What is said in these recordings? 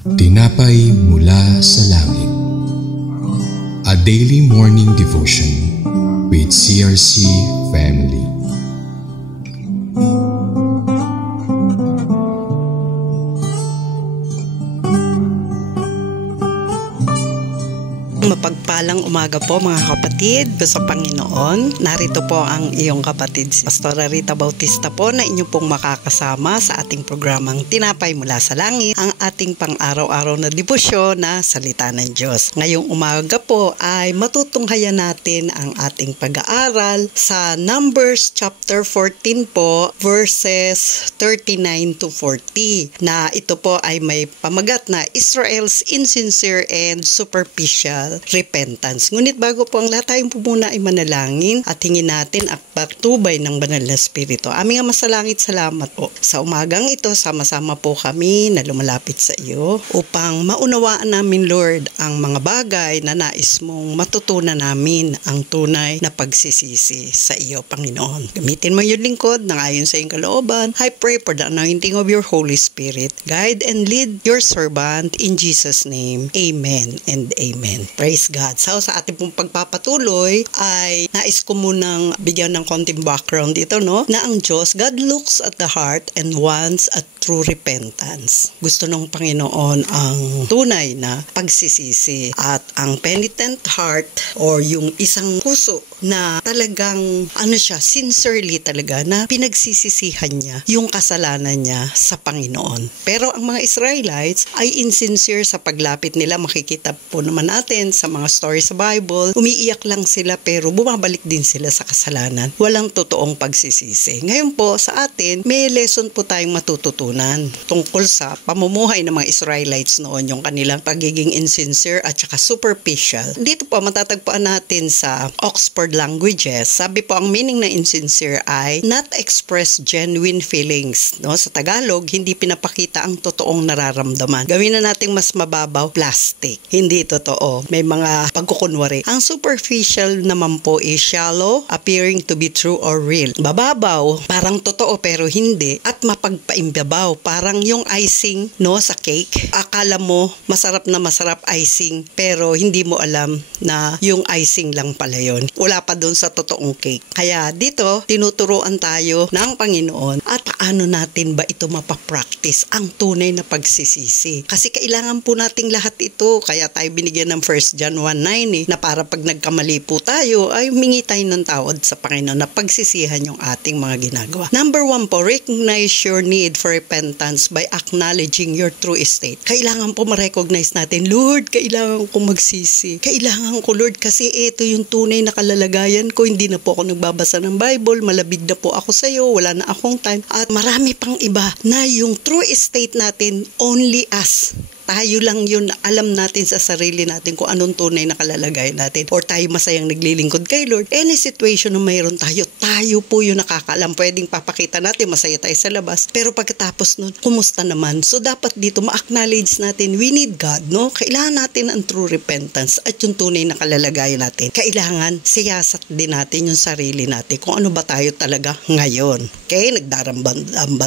Tinapay mula sa langit. A daily morning devotion with CRC family. Mapagpalang umaga po mga kapatid sa Panginoon. Narito po ang iyong kapatid, si Pastora Rita Bautista po, na inyo pong makakasama sa ating programang Tinapay Mula sa Langit, ang ating pang-araw-araw na debosyon na salita ng Diyos. Ngayong umaga po ay matutunghayan natin ang ating pag-aaral sa Numbers chapter 14 po, verses 39 to 40, na ito po ay may pamagat na Israel's insincere and superficial repentance. Ngunit bago po ang lahat, tayo po muna ay manalangin at hingin natin ang patubay ng banal na Espiritu. Aming Ama sa langit, salamat po sa umagang ito. Sama-sama po kami na lumalapit sa iyo upang maunawaan namin, Lord, ang mga bagay na nais mong matutunan namin ang tunay na pagsisisi sa iyo, Panginoon. Gamitin mo yung lingkod ng ayon sa iyong kalooban. I pray for the anointing of your Holy Spirit. Guide and lead your servant in Jesus' name. Amen and amen. Praise God. So sa ating pong pagpapatuloy ay nais ko munang bigyan ng konting background dito, no? Na ang Diyos, God looks at the heart and wants a true repentance. Gusto ng Panginoon ang tunay na pagsisisi at ang penitent heart or yung isang puso na talagang sincerely talaga na pinagsisisihan niya yung kasalanan niya sa Panginoon. Pero ang mga Israelites ay insincere sa paglapit nila. Makikita po naman natin sa mga story sa Bible, umiiyak lang sila pero bumabalik din sila sa kasalanan. Walang totoong pagsisisi. Ngayon po sa atin, may lesson po tayong matututunan tungkol sa pamumuhay ng mga Israelites noon, yung kanilang pagiging insincere at saka superficial. Dito po matatagpuan natin sa Oxford Languages. Sabi po ang meaning na insincere ay not express genuine feelings. No? Sa Tagalog, hindi pinapakita ang totoong nararamdaman. Gawin na nating mas mababaw, plastic. Hindi totoo. May mga pagkukunwari. Ang superficial naman po is shallow, appearing to be true or real. Bababaw, parang totoo pero hindi. At mapagpaimbabaw, parang yung icing, no, sa cake. Akala mo masarap na masarap icing pero hindi mo alam na yung icing lang pala yun. Wala pa doon sa totoong cake. Kaya dito, tinuturuan tayo ng Panginoon at paano natin ba ito mapapractice ang tunay na pagsisisi. Kasi kailangan po nating lahat ito. Kaya tayo binigyan ng 1 John 1:9 na para pag nagkamali po tayo ay humingi tayo ng tawad sa Panginoon na pagsisihan yung ating mga ginagawa. Number 1 po, recognize your need for repentance by acknowledging your true state. Kailangan po ma-recognize natin, Lord, kailangan ko magsisi. Kailangan ko, Lord, kasi ito yung tunay na kalalagayan ko. Hindi na po ako nagbabasa ng Bible. Malabig na po ako sa iyo. Wala na akong time. At marami pang iba na yung true state natin only us. Tayo lang yun, alam natin sa sarili natin kung anong tunay na kalalagayan natin. Or tayo masayang naglilingkod kay Lord. Any situation na mayroon tayo, tayo po yung nakakaalam. Pwedeng papakita natin, masaya tayo sa labas. Pero pagkatapos nun, kumusta naman? So dapat dito ma-acknowledge natin, we need God, no? Kailangan natin ang true repentance at yung tunay na kalalagayan natin. Kailangan siyasat din natin yung sarili natin kung ano ba tayo talaga ngayon. Okay? Nagdaramba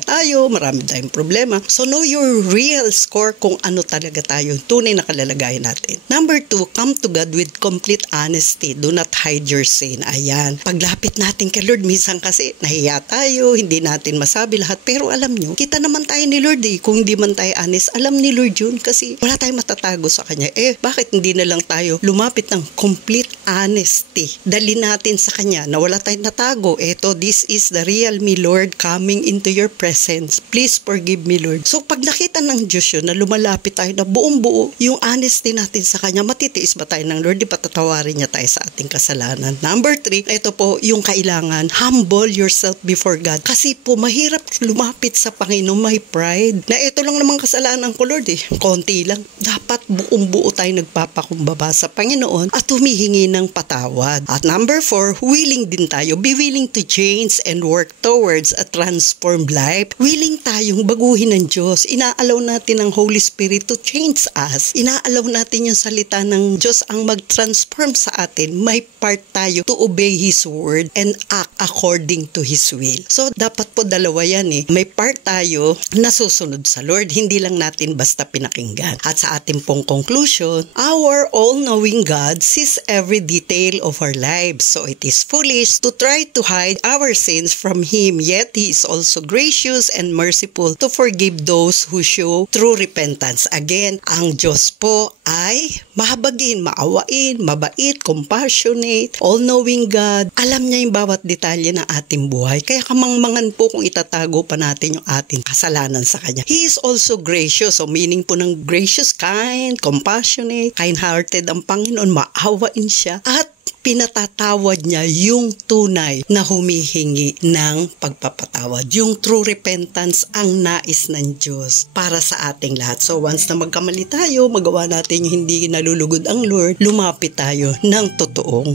tayo, marami tayong problema. So know your real score kung ano talaga tayo, tunay na kalalagayan natin. Number 2, come to God with complete honesty. Do not hide your sin. Ayan. Paglapit natin kay Lord, minsan kasi nahiya tayo, hindi natin masabi lahat. Pero alam nyo, kita naman tayo ni Lord eh. Kung hindi man tayo honest, alam ni Lord yun kasi wala tayong matatago sa Kanya. Bakit hindi na lang tayo lumapit ng complete honesty? Dali natin sa Kanya na wala tayong natago. This is the real me, Lord, coming into your presence. Please forgive me, Lord. So pag nakita ng Diyos yun na lumalapit tayo na buong-buo yung honesty natin sa Kanya, matitiis ba tayo ng Lord? Di patatawarin niya tayo sa ating kasalanan. Number 3, ito po yung kailangan, humble yourself before God. Kasi po mahirap lumapit sa Panginoon, may pride. Na ito lang naman kasalanan ko, Lord eh. Konti lang. Dapat buong-buo tayo nagpapakumbaba sa Panginoon at humihingi ng patawad. At number 4, willing din tayo. Be willing to change and work towards a transformed life. Willing tayong baguhin ng Diyos. Inaalaw natin ang Holy Spirit to to change us. Inaalaw natin yung salita ng Diyos ang mag-transform sa atin. May part tayo to obey His word and act according to His will. So, dapat po dalawa yan eh. May part tayo na susunod sa Lord. Hindi lang natin basta pinakinggan. At sa ating pong conclusion, our all-knowing God sees every detail of our lives. So, it is foolish to try to hide our sins from Him. Yet, He is also gracious and merciful to forgive those who show true repentance. Again, ang Diyos po ay mahabagin, maawain, mabait, compassionate, all-knowing God. Alam niya yung bawat detalye ng ating buhay. Kaya kamangmangan po kung itatago pa natin yung ating kasalanan sa Kanya. He is also gracious. So meaning po ng gracious, kind, compassionate, kind-hearted ang Panginoon. Maawain siya at pinatatawad niya yung tunay na humihingi ng pagpapatawad. Yung true repentance ang nais ng Diyos para sa ating lahat. So once na magkamali tayo, magawa natin yung hindi nalulugod ang Lord, lumapit tayo ng totoo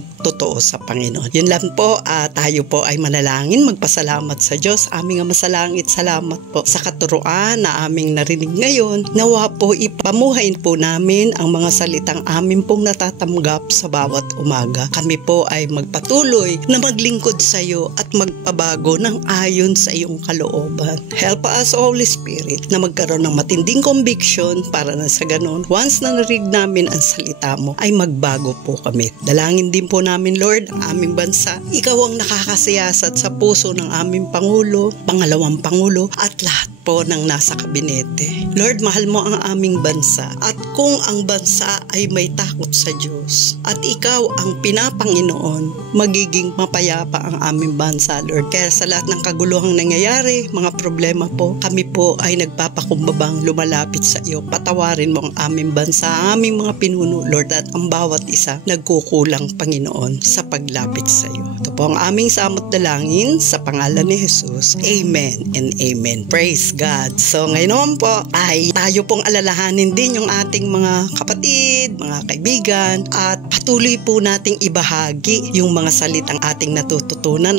sa Panginoon. Yun lang po, tayo po ay manalangin, magpasalamat sa Diyos. Aming masalangit, salamat po sa katuruan na aming narinig ngayon. Nawa po ipamuhayin po namin ang mga salitang amin pong natatanggap sa bawat umaga. Kami po ay magpatuloy na maglingkod sa iyo at magpabago ng ayon sa iyong kalooban. Help us, Holy Spirit, na magkaroon ng matinding conviction para na sa ganun, once na narinig namin ang salita mo, ay magbago po kami. Dalangin din po namin, Lord, ang aming bansa. Ikaw ang nakakasiyasat sa puso ng aming Pangulo, pangalawang Pangulo, at lahat po ng nasa kabinete. Lord, mahal mo ang aming bansa. At kung ang bansa ay may takot sa Diyos, at ikaw ang Panginoon, magiging mapayapa ang aming bansa, Lord. Kaya sa lahat ng kaguluhang nangyayari, mga problema po, kami po ay nagpapakumbabang lumalapit sa iyo. Patawarin mo ang aming bansa, aming mga pinuno, Lord, at ang bawat isa nagkukulang, Panginoon, sa paglapit sa iyo. Ito po ang aming samot dalangin sa pangalan ni Jesus. Amen and amen. Praise God. So ngayon po ay tayo pong alalahanin din yung ating mga kapatid, mga kaibigan, at patuloy po nating ibahagi yung mga salitang ating natututunan.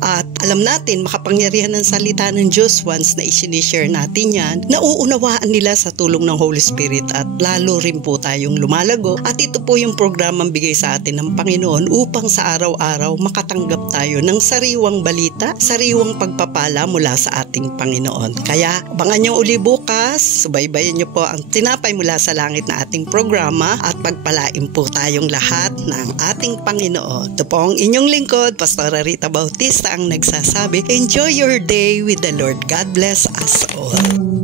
At alam natin, makapangyarihan ng salita ng Diyos once na i-share natin yan, nauunawaan nila sa tulong ng Holy Spirit at lalo rin po tayong lumalago. At ito po yung programang bigay sa atin ng Panginoon upang sa araw-araw makatanggap tayo ng sariwang balita, sariwang pagpapala mula sa ating Panginoon. Kaya abangan nyo uli bukas, subaybayan nyo po ang Tinapay Mula sa Langit na ating programa at pagpalain po tayong lahat ng ating Panginoon. Ito po ang inyong lingkod, Pastora Rita Bautista ang nagsasabi, enjoy your day with the Lord. God bless us all.